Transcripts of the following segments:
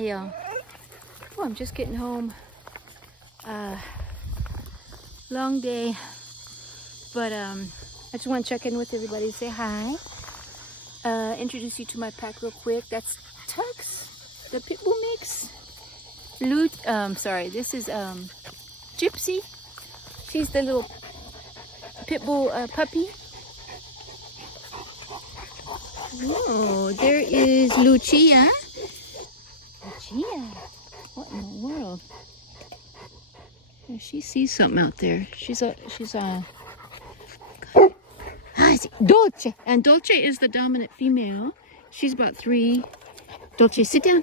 Hey y'all. Oh, I'm just getting home. Long day. But I just want to check in with everybody, say hi. Introduce you to my pack real quick. That's Tux, the Pitbull mix. Sorry, this is Gypsy. She's the little Pitbull puppy. Oh, there is Lucia. Lucia, what in the world? Yeah, she sees something out there. She's Dolce, and Dolce is the dominant female. She's about 3. Dolce, sit down.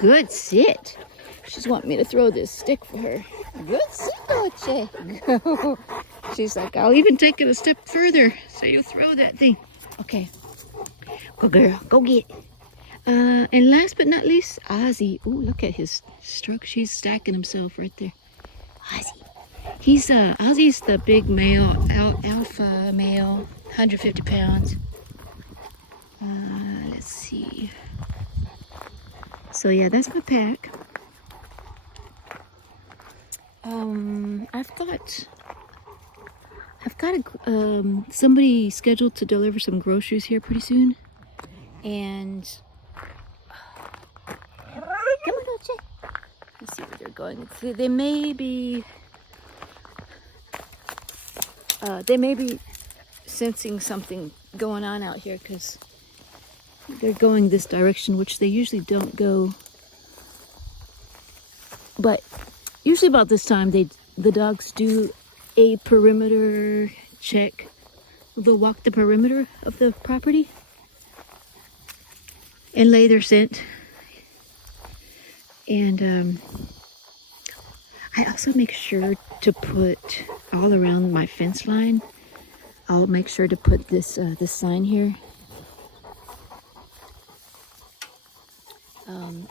Good sit. She's wanting me to throw this stick for her. Good sit, Dolce. She's like, I'll even take it a step further so you throw that thing. Okay. Go girl, go get it. And last but not least, Ozzy. Oh, look at his stroke. He's stacking himself right there. Ozzy. He's Ozzy's the big male, alpha male, 150 pounds. Let's see. So yeah, that's my pack. I've got somebody scheduled to deliver some groceries here pretty soon, and come on, Dolce. Let's see where they're going. They may be sensing something going on out here because they're going this direction, which they usually don't go. But usually about this time, the dogs do a perimeter check. They'll walk the perimeter of the property and lay their scent. And I also make sure to put all around my fence line. I'll make sure to put this sign here.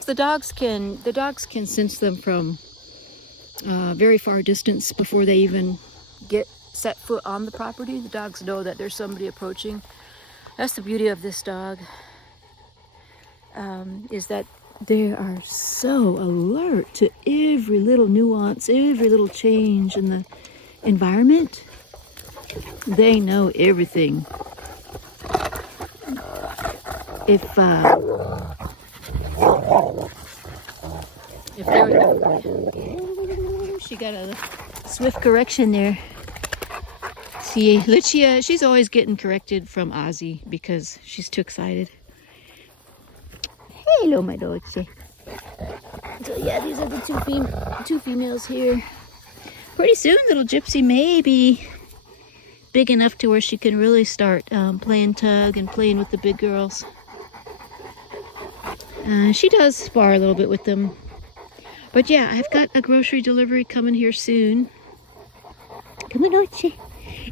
The dogs can sense them from very far distance before they even set foot on the property. The dogs know that there's somebody approaching. That's the beauty of this dog, is that they are so alert to every little nuance, every little change in the environment. They know everything. If she got a swift correction there. See, Lucia, she's always getting corrected from Ozzy because she's too excited. Hello, my Dolce. So yeah, these are the two females here. Pretty soon, little Gypsy may be big enough to where she can really start playing tug and playing with the big girls. She does spar a little bit with them. But yeah, I've got a grocery delivery coming here soon. Come on, Dolce.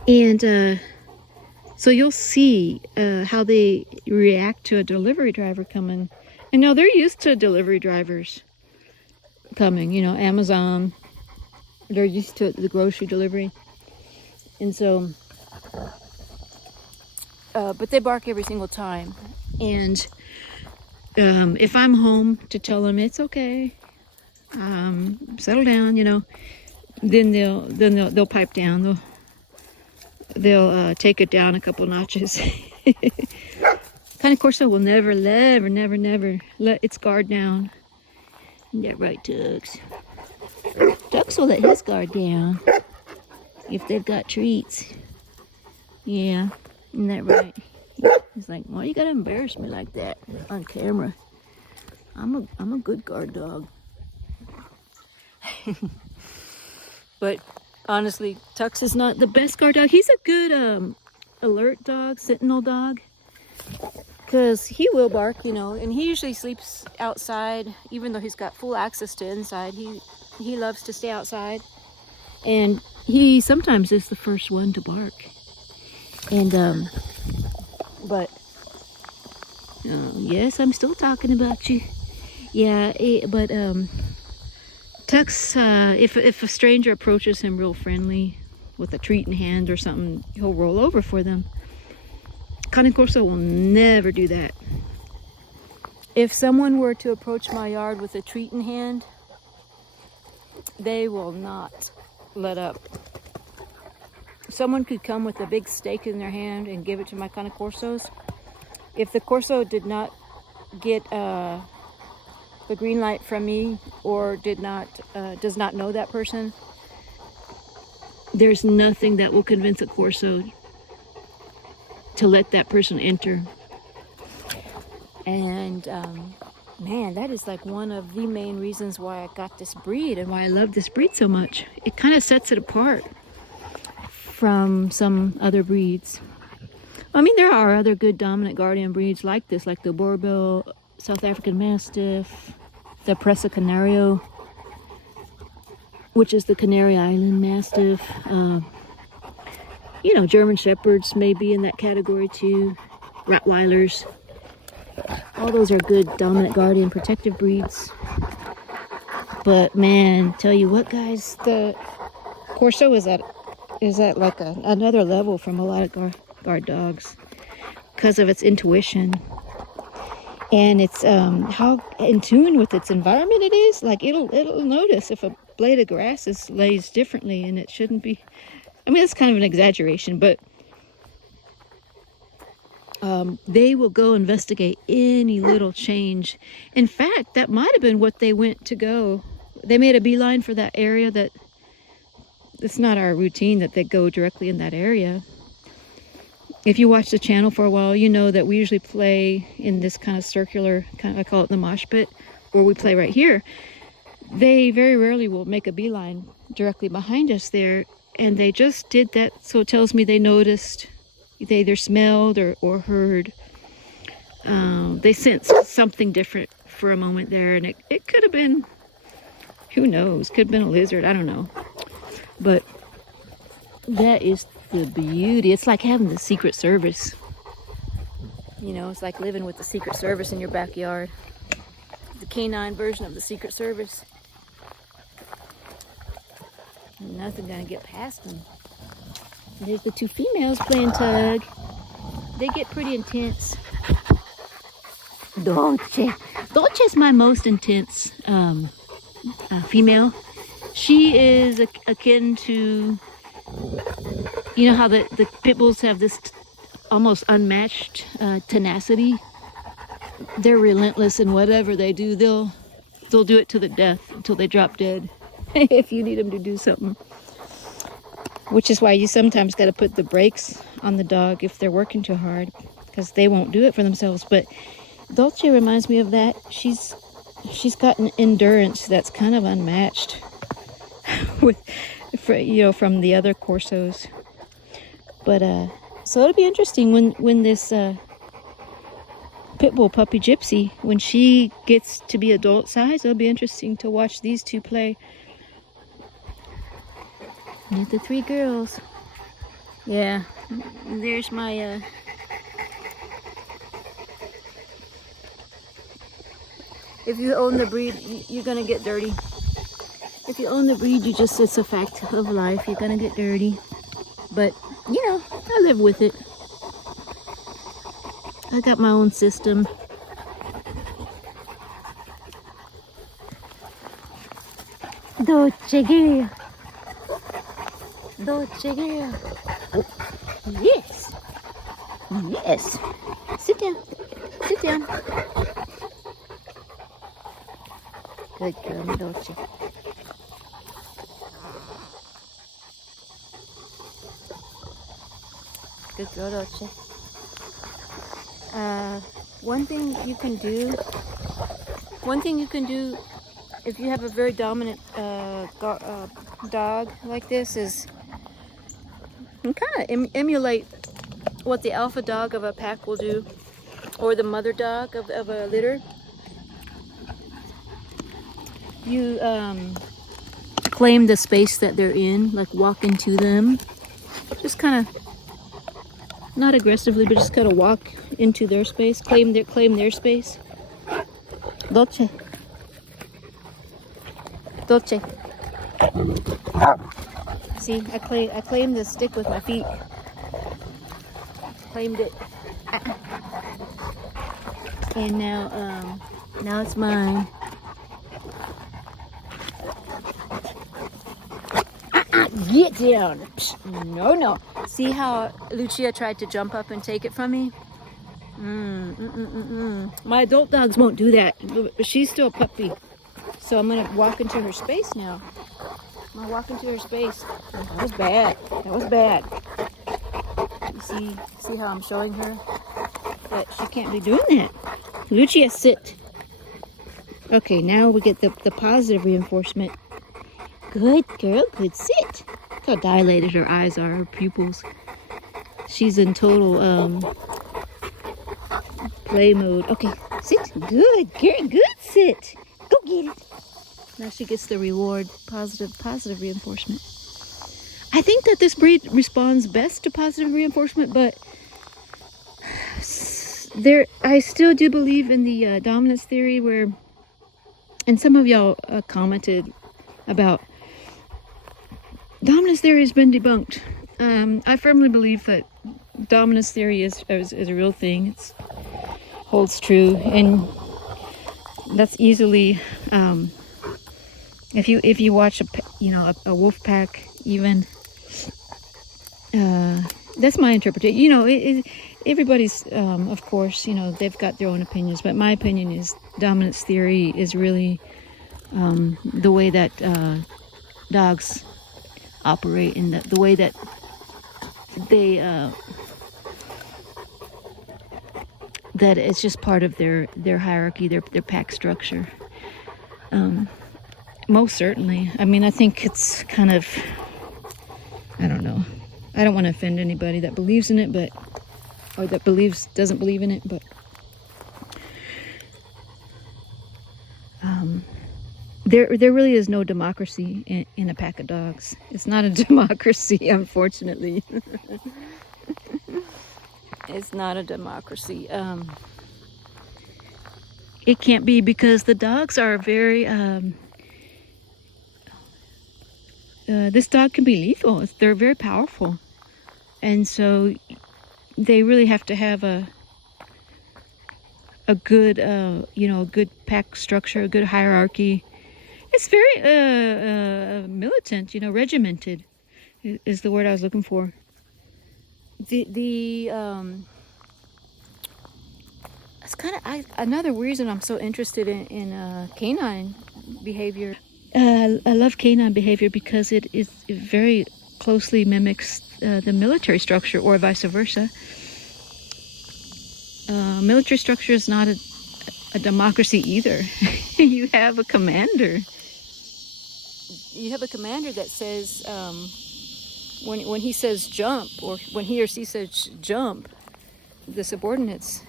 And so you'll see how they react to a delivery driver coming. And now they're used to delivery drivers coming, you know, Amazon. They're used to the grocery delivery. And so, but they bark every single time. And if I'm home to tell them it's okay, settle down, you know, then they'll pipe down. They'll take it down a couple notches. Cane Corso will never let its guard down. Isn't that right, Tux? Tux will let his guard down if they've got treats. Yeah, isn't that right? He's like, why you gotta embarrass me like that on camera? I'm a good guard dog. But honestly, Tux is not the best guard dog. He's a good alert dog, sentinel dog. Because he will bark, you know, and he usually sleeps outside, even though he's got full access to inside. He loves to stay outside, and he sometimes is the first one to bark. And but yes, I'm still talking about you. Yeah, but Tux, if a stranger approaches him real friendly with a treat in hand or something, he'll roll over for them. Cane Corso will never do that. If someone were to approach my yard with a treat in hand, they will not let up. Someone could come with a big steak in their hand and give it to my Cane Corsos. If the Corso did not get the green light from me, or does not know that person, there's nothing that will convince a Corso to let that person enter. And man, that is like one of the main reasons why I got this breed and why I love this breed so much. It kind of sets it apart from some other breeds. I mean, there are other good dominant guardian breeds like this, like the Boerboel, South African Mastiff, the Presa Canario, which is the Canary Island Mastiff. You know, German Shepherds may be in that category too. Rottweilers. All those are good dominant guardian protective breeds. But man, tell you what, guys, the Corso is at like another level from a lot of guard dogs because of its intuition and its how in tune with its environment it is. Like it'll notice if a blade of grass lays differently, and it shouldn't be. I mean, it's kind of an exaggeration, but they will go investigate any little change. In fact, that might have been what they went to go. They made a beeline for that area. That it's not our routine that they go directly in that area. If you watch the channel for a while, you know that we usually play in this kind of circular, I call it the mosh pit, where we play right here. They very rarely will make a beeline directly behind us there, and they just did that. So it tells me they noticed, they either smelled or heard. They sensed something different for a moment there, and it could have been, who knows, could have been a lizard, I don't know. But that is the beauty. It's like having the Secret Service. You know, it's like living with the Secret Service in your backyard. The canine version of the Secret Service. Nothing gonna get past them. There's the two females playing tug. They get pretty intense. Dolce is my most intense female. She is akin to, you know how the Pitbulls have this almost unmatched tenacity. They're relentless in whatever they do. They'll do it to the death until they drop dead. If you need them to do something. Which is why you sometimes got to put the brakes on the dog if they're working too hard, because they won't do it for themselves. But Dolce reminds me of that. She's got an endurance that's kind of unmatched from the other Corsos. But so it'll be interesting when this Pitbull puppy Gypsy, when she gets to be adult size, it'll be interesting to watch these two play. Need the three girls. Yeah, there's my if you own the breed, you're gonna get dirty. If you own the breed, it's a fact of life. You're gonna get dirty. But, you know, I live with it. I got my own system. Dolce girl. Dolce girl. Yes. Yes. Sit down. Sit down. Good girl, Dolce. Good girl, Dolce. One thing you can do if you have a very dominant dog like this is kind of emulate what the alpha dog of a pack will do, or the mother dog of a litter. You claim the space that they're in, like walk into them. Just kind of, not aggressively, but just kind of walk into their space, claim their space. Dolce. Dolce. See, I claimed the stick with my feet. Claimed it. And now, Now it's mine. Get down. No, no. See how Lucia tried to jump up and take it from me? My adult dogs won't do that, but she's still a puppy. So I'm gonna walk into her space now. I'm gonna walk into her space. That was bad. That was bad. You see how I'm showing her that she can't be doing that. Lucia, sit. Okay, now we get the positive reinforcement. Good girl, good sit. Look how dilated her eyes are, her pupils. She's in total play mode. Okay, sit. Good girl, good sit. Go get it. Now she gets the reward, positive reinforcement. I think that this breed responds best to positive reinforcement, but I still do believe in the dominance theory where, and some of y'all commented about dominance theory has been debunked. I firmly believe that dominance theory is a real thing. It holds true, and that's easily if you watch a wolf pack, even that's my interpretation. Everybody's of course they've got their own opinions, but my opinion is dominance theory is really the way that dogs operate, and the way that they that it's just part of their hierarchy, their pack structure. Most certainly. I mean, I think it's kind of, I don't know. I don't want to offend anybody that believes in it, or that doesn't believe in it, but there really is no democracy in a pack of dogs. It's not a democracy, unfortunately. It's not a democracy. It can't be, because the dogs are very this dog can be lethal. They're very powerful, and so they really have to have a good a good pack structure, a good hierarchy. It's very militant, regimented is the word I was looking for. It's kind of another reason I'm so interested in canine behavior. I love canine behavior because it very closely mimics the military structure, or vice versa. Military structure is not a democracy either. You have a commander. You have a commander that says, when he says jump, or when he or she says jump, the subordinates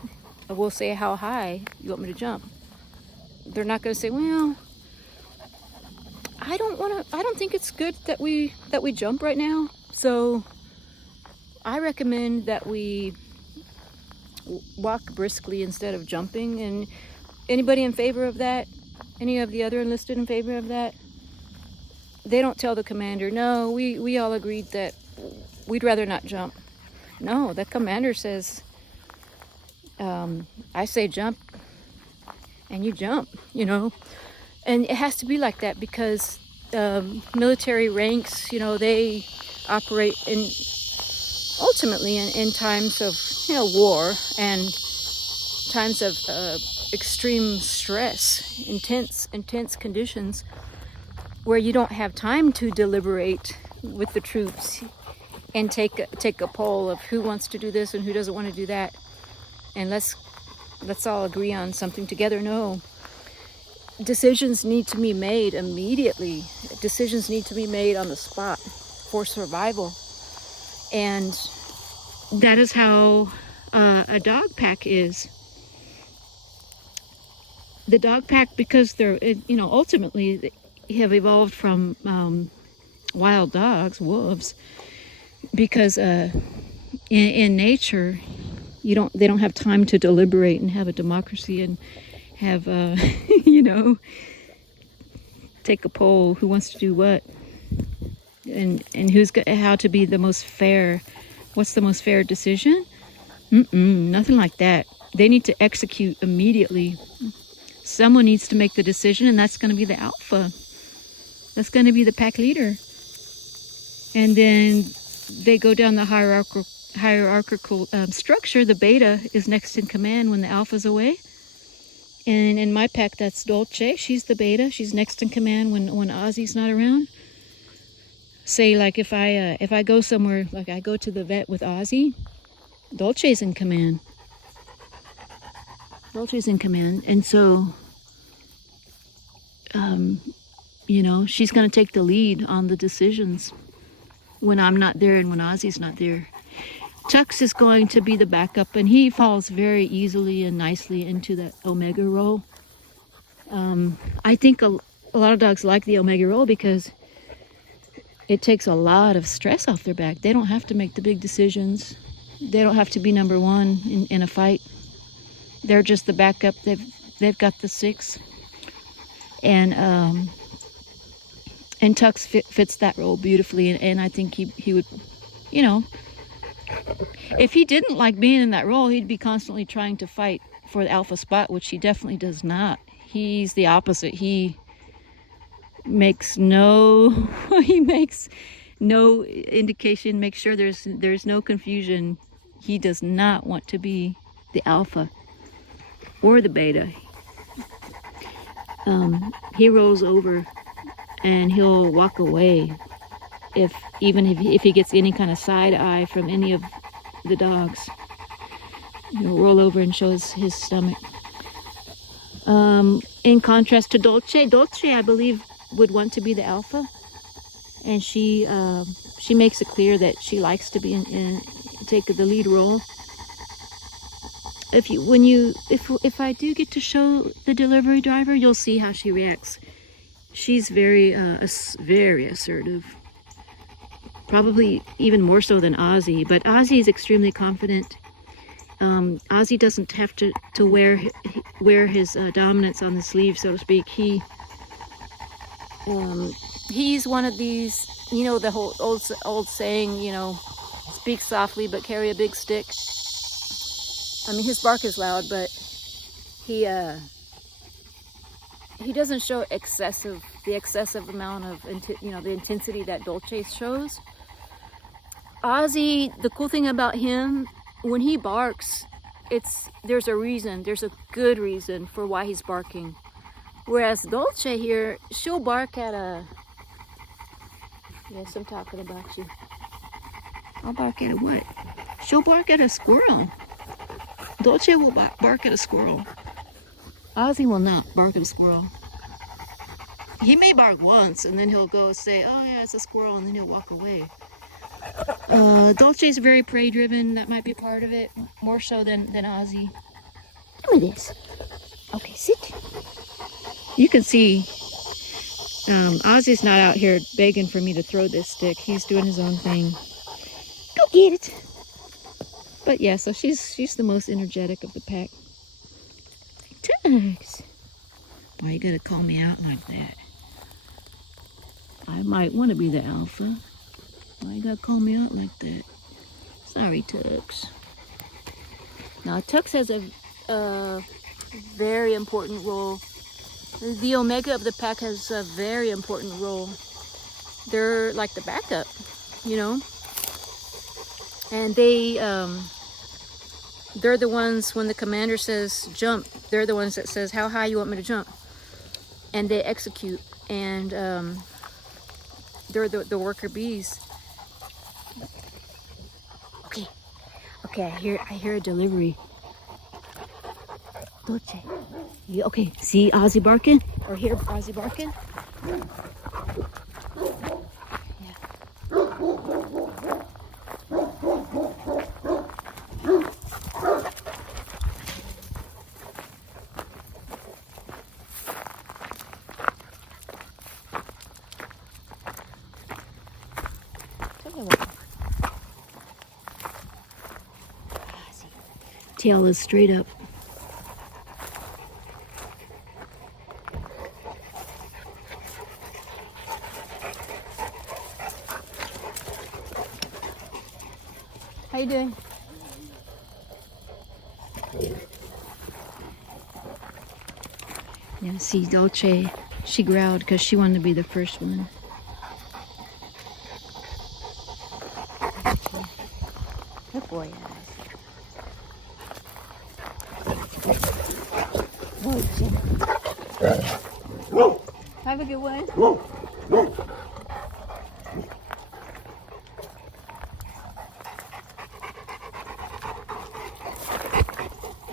will say, how high you want me to jump? They're not going to say, well, I don't think it's good that we jump right now, so I recommend that we walk briskly instead of jumping. And anybody in favor of that? Any of the other enlisted in favor of that? They don't tell the commander, no, we all agreed that we'd rather not jump. No, the commander says, I say jump, and you jump, And it has to be like that, because military ranks, they operate ultimately in times of war and times of extreme stress, intense conditions, where you don't have time to deliberate with the troops and take a poll of who wants to do this and who doesn't want to do that, and let's all agree on something together. No. Decisions need to be made immediately. Decisions need to be made on the spot for survival. And that is how a dog pack is. The dog pack, because they're, ultimately have evolved from wild dogs, wolves, because in nature, they don't have time to deliberate and have a democracy and have take a poll, who wants to do what, and how to be the most fair. What's the most fair decision? Nothing like that. They need to execute immediately. someone needs to make the decision, and that's going to be the alpha. That's going to be the pack leader. And then they go down the hierarchical structure. The beta is next in command when the alpha's away. And in my pack, that's Dolce. She's the beta. She's next in command when Ozzy's not around. Say, like, if I go somewhere, like I go to the vet with Ozzy, Dolce's in command. Dolce's in command. And so, you know, she's going to take the lead on the decisions when I'm not there and when Ozzy's not there. Tux is going to be the backup, and he falls very easily and nicely into that Omega role. I think a lot of dogs like the Omega role because it takes a lot of stress off their back. They don't have to make the big decisions. They don't have to be number one in a fight. They're just the backup. They've got the 6. And Tux fits that role beautifully, and I think he would, you know, if he didn't like being in that role, he'd be constantly trying to fight for the alpha spot, which he definitely does not. He's the opposite. He makes no indication, makes sure there's no confusion. He does not want to be the alpha or the beta. He rolls over and he'll walk away if he gets any kind of side eye from any of the dogs. He'll roll over and shows his stomach. In contrast to Dolce, I believe, would want to be the alpha, and she makes it clear that she likes to be take the lead role. If I do get to show the delivery driver, you'll see how she reacts. She's very assertive. Probably even more so than Ozzy, but Ozzy is extremely confident. Ozzy doesn't have to wear his dominance on the sleeve, so to speak. He's one of these, you know, the whole old saying, you know, speak softly but carry a big stick. I mean, his bark is loud, but he doesn't show the excessive amount of, the intensity that Dolce shows. Ozzy, the cool thing about him, when he barks, there's a reason. There's a good reason for why he's barking. Whereas Dolce here, she'll bark at a... Yes, I'm talking about you. I'll bark at a what? She'll bark at a squirrel. Dolce will bark at a squirrel. Ozzy will not bark at a squirrel. He may bark once, and then he'll go say, oh yeah, it's a squirrel, and then he'll walk away. Dolce is very prey driven. That might be part of it, more so than Ozzy. Give me this. Okay, sit. You can see Ozzy's not out here begging for me to throw this stick. He's doing his own thing. Go get it. But yeah, so she's the most energetic of the pack. Tux. Why you gotta call me out like that? I might want to be the alpha. Why you gotta call me out like that? Sorry, Tux. Now, Tux has a very important role. The Omega of the pack has a very important role. They're like the backup, you know? And they're the ones, when the commander says jump, they're the ones that says, how high you want me to jump? And they execute. And they're the worker bees. Okay, I hear a delivery. Dolce. Okay, see Ozzy barking? Or hear Ozzy barking? Yeah. Tail is straight up. How you doing? Yeah, see, Dolce, she growled because she wanted to be the first one. Good boy, have a good one.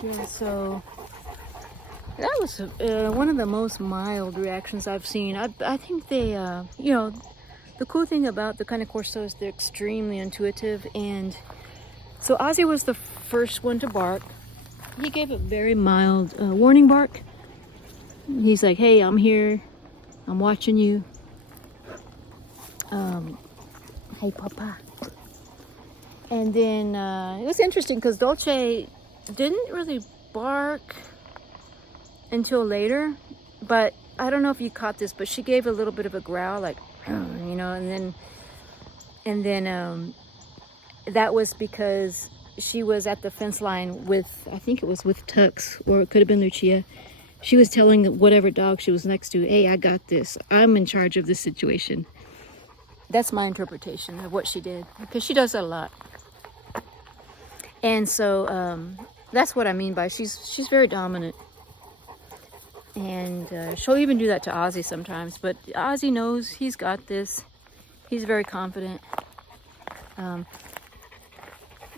Yeah, so that was one of the most mild reactions I've seen. I think they, you know, the cool thing about the Cane Corso is they're extremely intuitive. And so Ozzy was the first one to bark. He gave a very mild warning bark. He's like, hey, I'm here. I'm watching you. Hey, Papa. And then it was interesting because Dolce didn't really bark until later, but I don't know if you caught this, but she gave a little bit of a growl, like, you know, and then that was because she was at the fence line with, I think it was with Tux, or it could have been Lucia. She was telling whatever dog she was next to, hey, I got this. I'm in charge of this situation. That's my interpretation of what she did, because she does that a lot. And so that's what I mean by she's very dominant. And she'll even do that to Ozzy sometimes. But Ozzy knows he's got this. He's very confident.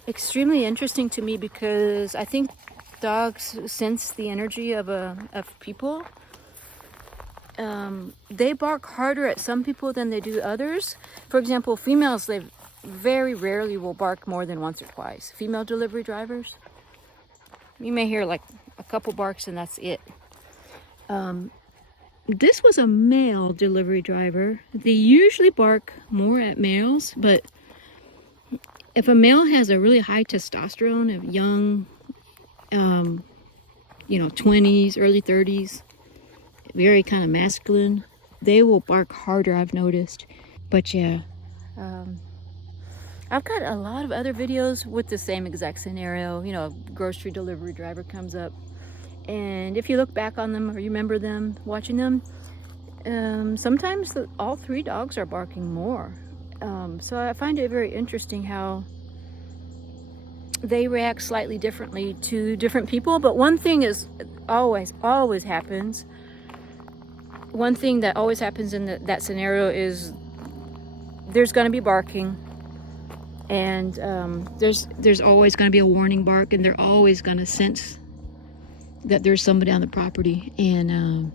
Extremely interesting to me because I think dogs sense the energy of people. They bark harder at some people than they do others. For example, females, they very rarely will bark more than once or twice. Female delivery drivers, you may hear like a couple barks and that's it. This was a male delivery driver. They usually bark more at males, but if a male has a really high testosterone, of young, you know, 20s, early 30s, very kind of masculine, they will bark harder, I've noticed. But yeah, I've got a lot of other videos with the same exact scenario. You know, a grocery delivery driver comes up, and if you look back on them or you remember them, watching them, sometimes all three dogs are barking more. So I find it very interesting how they react slightly differently to different people. But one thing is always happens. One thing that always happens in that scenario is there's going to be barking, and there's always going to be a warning bark, and they're always going to sense that there's somebody on the property. And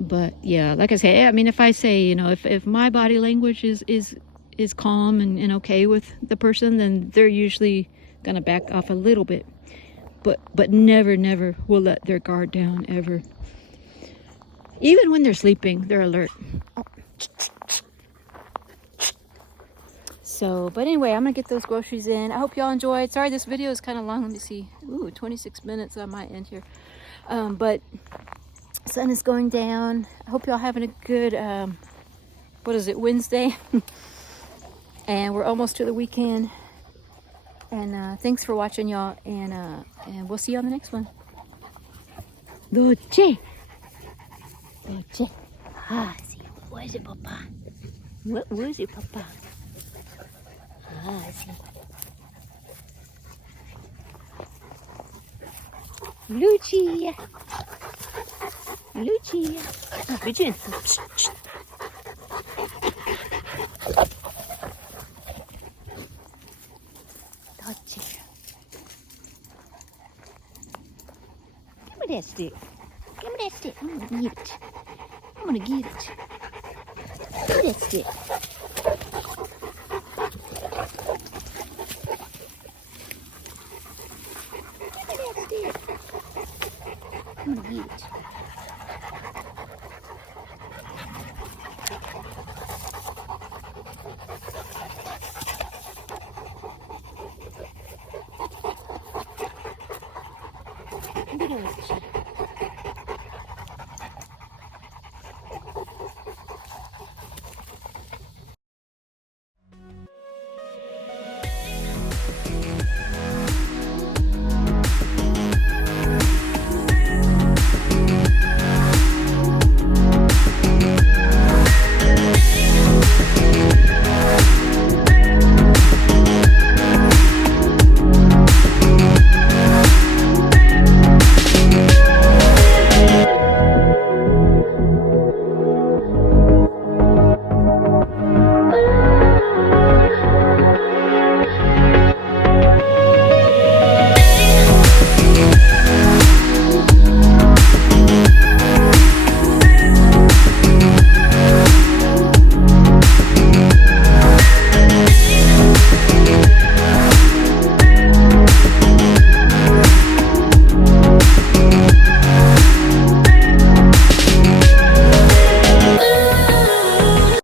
but yeah, like I say, I mean, if I say, you know, if my body language is calm and okay with the person, then they're usually going to back off a little bit, but never will let their guard down, ever. Even when they're sleeping, they're alert. Oh. So, but anyway, I'm gonna get those groceries in. I hope y'all enjoyed. Sorry, this video is kind of long. Let me see. Ooh, 26 minutes on my end here. But sun is going down. I hope y'all having a good, what is it, Wednesday? And we're almost to the weekend. And thanks for watching, y'all. And we'll see you on the next one. Dolce. Dolce. Ah, see, what was it, Papa? What was it, Papa? Ah, see. Lucia. Lucia. Oh, Virginia. Dolce. Give me that stick. Give me that stick. I'm gonna get it. I'm gonna get it. Give me that stick. Give me that stick. I'm gonna get it. Look at that.